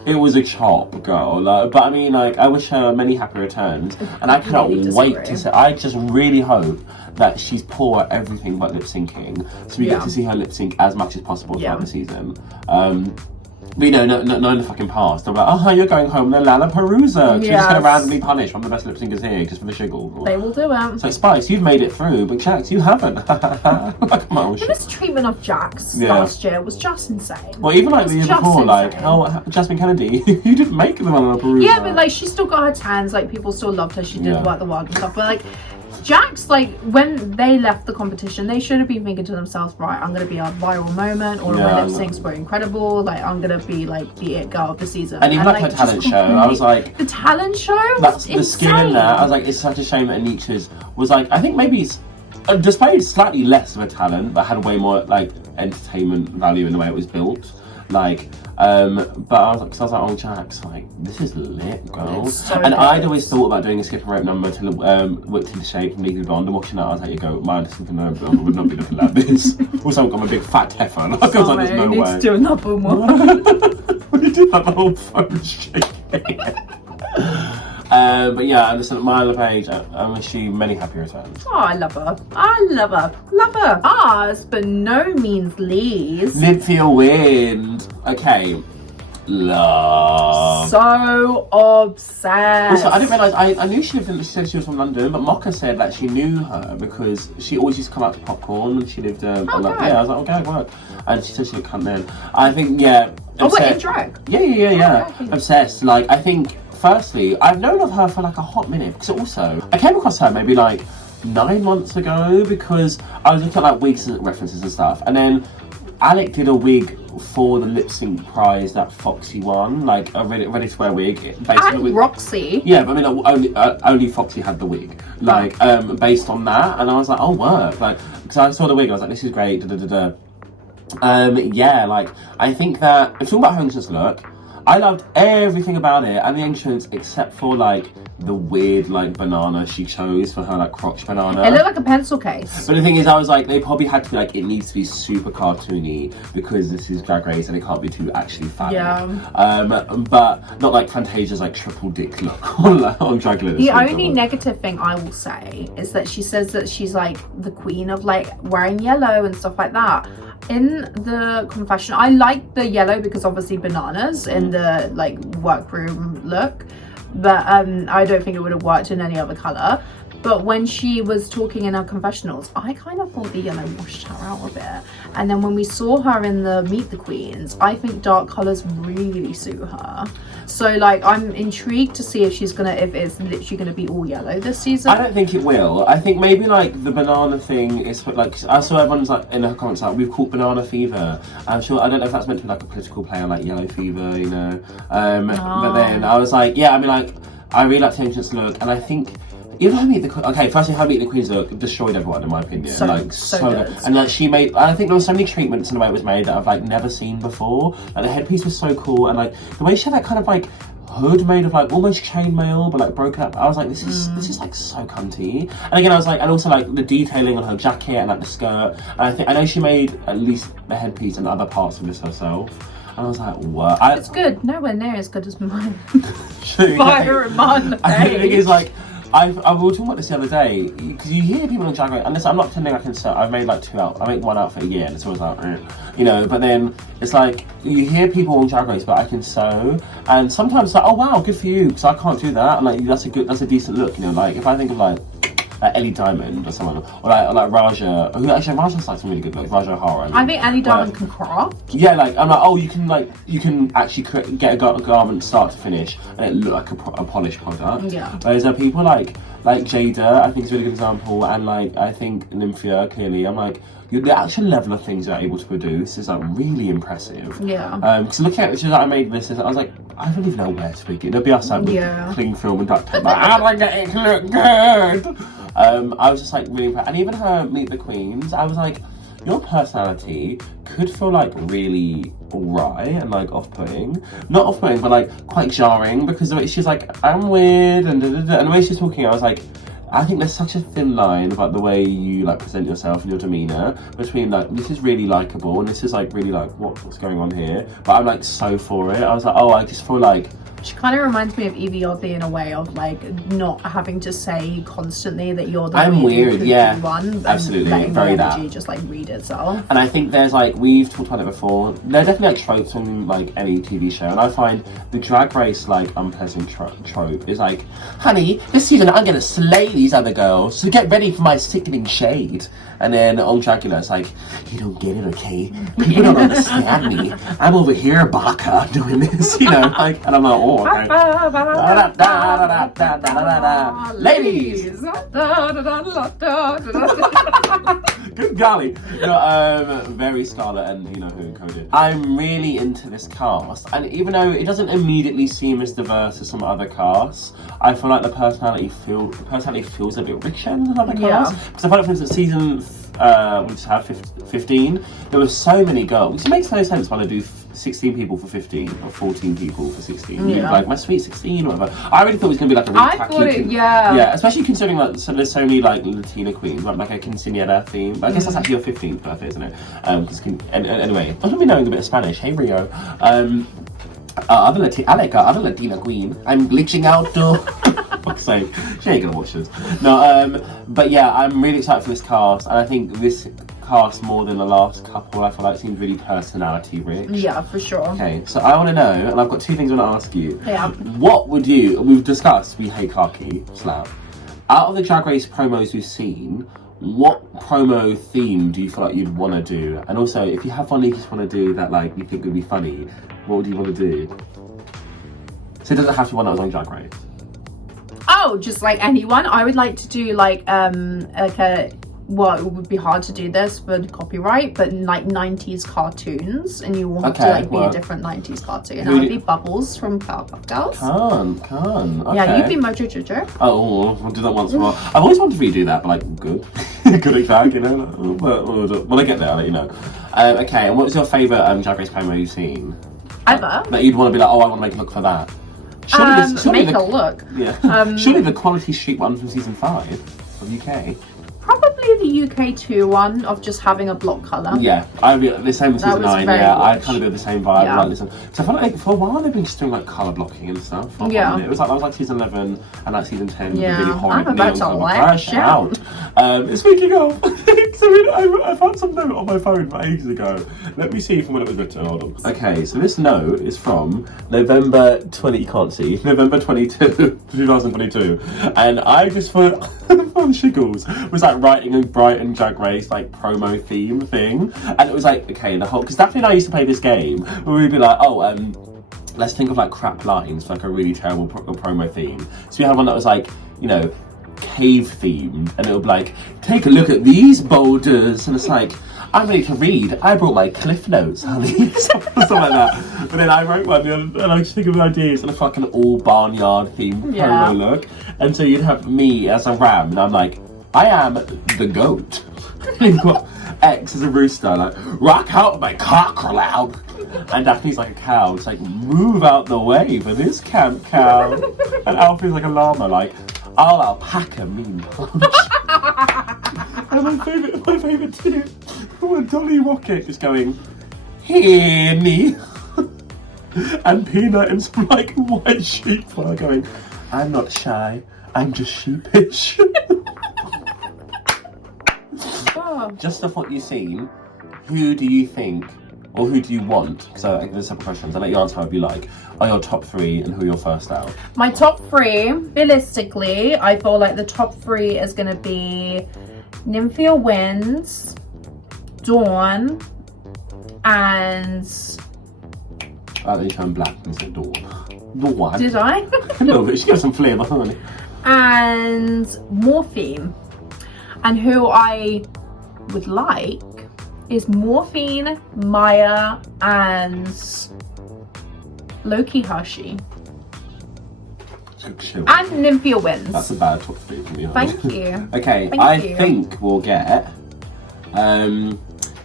It was a chop, girl. Like, but I mean, like, I wish her many happy returns, and I cannot wait to see. I just really hope that she's poor at everything but lip syncing, so we get to see her lip sync as much as possible throughout the season. But you know, no in the fucking past. They're like, oh, you're going home to Lollapalooza. She's just going to randomly punish one of the best lip syncers here just for the shiggle. They will do it. So Spice, you've made it through, but Jax, you haven't. Come on, the mistreatment of Jax last year was just insane. Well, even like the year before, like, Jasmine Kennedy, you didn't make the Lollapalooza. Yeah, but like, she still got her tans. Like, people still loved her. She did work the wild and stuff. But like, Jax, like, when they left the competition, they should have been thinking to themselves, right, I'm going to be a viral moment, all of my lip syncs were incredible, like, I'm going to be, like, the it girl of the season. And even like her talent show, I was like... The talent show was the skill in that, I was like, it's such a shame that Anita's was like, I think maybe displayed slightly less of a talent, but had way more, like, entertainment value in the way it was built. Like, but I was like, oh, Jax, like, this is lit, girl. So and I'd always thought about doing a skip and rope number to Whipped into Shape from Legally Blonde, and watching that, I was like, you go, my understanding no blonde would not be looking like this. Also, I've got my big fat heifer, and I was like, there's no way. Need to do another one. We did that the whole phone shaking. But yeah, I listen, Maya LePage, I wish you many happy returns. Oh, I love her. I love her. Love her. Last but no means least. Lympia Wind. Okay. Love. So obsessed. Also, I didn't realise, I knew she said she was from London, but Mocha said that she knew her because she always used to come out to Popcorn when she lived I was like, okay, work. And she said she would come in. I think, in drag? Yeah. Okay. Obsessed. Like, I think, firstly, I've known of her for like a hot minute, because also, I came across her maybe like 9 months ago because I was looking at like wigs and references and stuff, and then Alec did a wig for the lip sync prize that Foxy won, like a ready to wear wig. And Roxy. Yeah, but I mean, only Foxy had the wig, like based on that, and I was like, oh work, like, because I saw the wig, I was like, this is great, yeah, like, I think that if you're talking about her anxious look, I loved everything about it and the entrance except for like the weird like banana she chose for her like crotch banana. It looked like a pencil case. But the thing is, I was like, they probably had to be like, it needs to be super cartoony because this is Drag Race and it can't be too actually phallic. Yeah. But not like Fantasia's like triple dick look on Drag Race. The only negative thing I will say is that she says that she's like the queen of like wearing yellow and stuff like that. In the confession, I like the yellow because obviously bananas in the like workroom look, but I don't think it would have worked in any other color. But when she was talking in her confessionals, I kind of thought the yellow washed her out a bit. And then when we saw her in the Meet the Queens, I think dark colors really suit her. So like, I'm intrigued to see if she's gonna, if it's literally gonna be all yellow this season. I don't think it will. I think maybe like the banana thing is like, I saw everyone's like in her comments like, we've caught banana fever. I'm sure, I don't know if that's meant to be like a political play on like yellow fever, you know. But then I was like, yeah, I mean like, I really like the entrance look, and I think even how Meet the firstly how Meet the Queens look destroyed everyone in my opinion. So good. And like she made, I think there were so many treatments in the way it was made that I've like never seen before. Like the headpiece was so cool, and like the way she had that kind of like hood made of like almost chainmail but like broken up. I was like, this is like so cunty. And again I was like, and also like the detailing on her jacket and like the skirt. And I know she made at least the headpiece and other parts of this herself. And I was like, what? It's good. Nowhere near as good as mine. True. Fire and mine. I think the thing is like, we were talking about this the other day because you hear people on Drag Race, and I'm not pretending I can sew. I've made like 2 out. I make 1 outfit a year, and it's always like, you know. But then it's like you hear people on Drag Race, but I can sew, and sometimes it's like, oh wow, good for you, because I can't do that. And like that's a decent look, you know. Like if I think of like Ellie Diamond or someone, or like Raja, who actually Raja's like some really good looks. Raja Hara. I think Ellie Diamond can craft. Yeah, like I'm like, oh, you can actually get a garment start to finish and it look like a polished product. Yeah. Whereas there are people like Jada, I think is a really good example, and like I think Nymphia clearly. I'm like, the actual level of things you're able to produce is like really impressive. Yeah. Because looking at it, I made this, I was like, I don't even know where to begin. There'll be us like with cling film and duct tape. Like, how do I get it to look good? I was just like really impressed. And even her Meet the Queens, I was like, your personality could feel like really alright and like off-putting. Not off-putting, but like quite jarring, because the way she's like, I'm weird and and the way she's talking, I was like, I think there's such a thin line about the way you like present yourself and your demeanour between like, this is really likeable and this is like really like, what's going on here? But I'm like so for it. I was like, oh, I just feel like, she kind of reminds me of Evie Oddly in a way of like not having to say constantly that you're the weird, yeah, one. Absolutely, letting very the energy that. just like read itself. And I think there's like, we've talked about it before, there are definitely like tropes on like any TV show, and I find the Drag Race like unpleasant trope is like, honey, this season I'm gonna slay these other girls, so get ready for my sickening shade. And then on Dracula, it's like, you don't get it, okay? People don't understand me. I'm over here, Baka, doing this, you know, like, and I'm like, oh, okay. Ladies! Good golly. No, very Scarlet and you know who encoded. I'm really into this cast, and even though it doesn't immediately seem as diverse as some other casts, I feel like the personality feels a bit richer than other casts. Because I feel like, for instance, season we just had 15. There were so many girls, which makes no sense when I do 16 people for 15 or 14 people for 16. Yeah. Like my sweet 16 or whatever. I really thought it was gonna be like a really yeah, especially considering like there's so many like Latina queens, like a quinceañera theme. But I guess that's actually your 15th birthday, isn't it? Anyway, I'm gonna be knowing a bit of Spanish. Hey Rio. Other Latina queen. I'm glitching out though. Fuck's sake, she ain't gonna watch this. No, but yeah, I'm really excited for this cast, and I think this cast more than the last couple, I feel like seems really personality rich. Yeah, for sure. Okay, so I want to know, and I've got 2 things I want to ask you. Yeah. What would you? We've discussed we hate khaki slap. Out of the Drag Race promos we've seen, what promo theme do you feel like you'd want to do? And also, if you have one that you just want to do that like you think would be funny, what would you want to do? So it doesn't have to be one that was on Drag Race. Oh, just like anyone. I would like to do like a, well, it would be hard to do this for copyright, but like 90s cartoons, and you will have to like be a different 90s cartoon. And I would be Bubbles from Powerpuff Girls. Can. Okay. Yeah, you'd be Mojo Jojo. Oh, I'll do that once more. I've always wanted to redo that, but like, good. Good at that, you know. But when I get there, I'll let you know. Okay, and what was your favourite Drag Race promo you've seen? Ever? That you'd want to be like, oh, I want to make a look for that. Surely Make a look. Yeah. Surely the Quality Street one from season 5 of UK. Probably the UK 2 one of just having a block colour. Yeah, I'd be the same with That season was 9. very Yeah, good. I'd kind of do the same vibe. Yeah. Like, listen. So I felt like for a while they've been just doing like colour blocking and stuff. Yeah. It was like that was like season 11 and like season 10. Yeah. The really horrid I'm about neon to colour. lash out. It's speaking of. So I found some note on my phone ages ago. Let me see from when it was written. Hold on. Okay, so this note is from November 20. You can't see. November 22, 2022, and I just thought on Shiggles was like writing a Brighton Drag Race like promo theme thing, and it was like okay, the whole because Daphne and I used to play this game where we'd be like, oh, let's think of like crap lines for like a really terrible promo theme. So we had one that was like, you know, cave themed, and it would be like, take a look at these boulders, and it's like, I'm ready to read. I brought my cliff notes, honey. Something like that. But then I wrote one and I just think of ideas and a fucking all barnyard themed promo look. And so you'd have me as a ram, and I'm like, I am the goat. You've got X as a rooster, like, rock out my cock loud. And Daphne's like a cow. It's like, move out the way for this camp cow. And Alfie's like a llama, like, I'll alpaca mean punch. And my favourite too, when Dolly Rocket is going, hear me. And Peanut and some like white sheep are going, I'm not shy, I'm just sheepish. Just off what you've seen, who do you think, or who do you want? So there's several questions. I'll let you answer however you like. Are your top 3 and who are your first out? My top 3, realistically, I feel like the top 3 is going to be Nymphia Wins, Dawn, and... Oh, they turn black and said Dawn. Dawn. Did I? A little bit. She gives some flavour, honey. And Morphine. And who I would like is Morphine, Maya, and Loki Hershey. And Nymphia Wins. That's a bad top 3 for me. Thank you. Okay, Thank you. think we'll get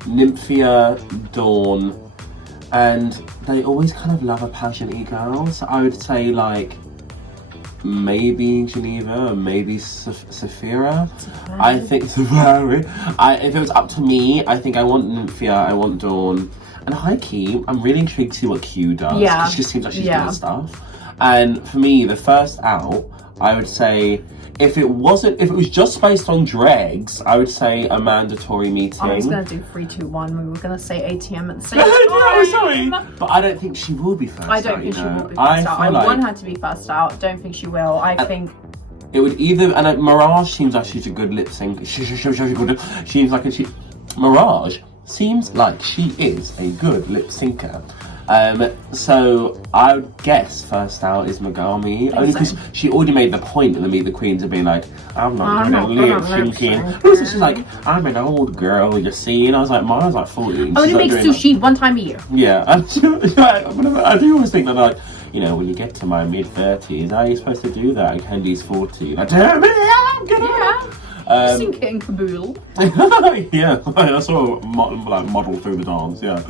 Nymphia, Dawn, and they always kind of love a passionate girl. So I would say like maybe Geneva, maybe Saphira. I think Safari. If it was up to me, I think I want Nymphia, I want Dawn, and high-key, I'm really intrigued to see what Q does. Yeah. She just seems like she's good at stuff. And for me, the first out, I would say, if it was just based on dregs, I would say a mandatory meeting. I was going to do 3, 2, 1. We were going to say ATM at the same time. No, sorry. But I don't think she will be first out. I don't think she will be first out. I want her to be first out. Don't think she will. I think... It would either... And Mirage seems like she's a good lip sync. Mirage seems like she is a good lip syncer. So I would guess first out is Megami, only because she already made the point in the Meet the Queens of being like, I'm not good at lip syncing. Also, she's like, I'm an old girl, you see, and I was like, Mara's like 14. Only makes sushi 1 time a year. Yeah, I do always think that like, you know, when you get to my mid-30s, how are you supposed to do that? And Candy's 14. Like, damn it, I'm gonna... Sink it in Kabul. Yeah, I saw a model through the dance, yeah.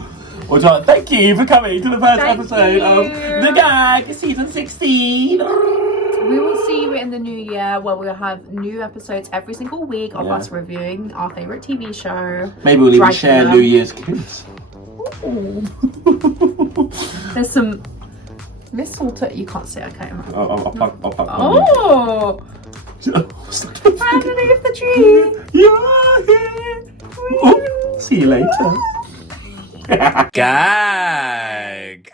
Well, thank you for coming to the first episode of The Gag, season 16. We will see you in the new year where we'll have new episodes every single week of us reviewing our favourite TV show. Maybe we'll even share New Year's kiss. There's some mistletoe. You can't see, okay. I'll plug Oh! Underneath the tree. You're here. Oh, see you later. Gag.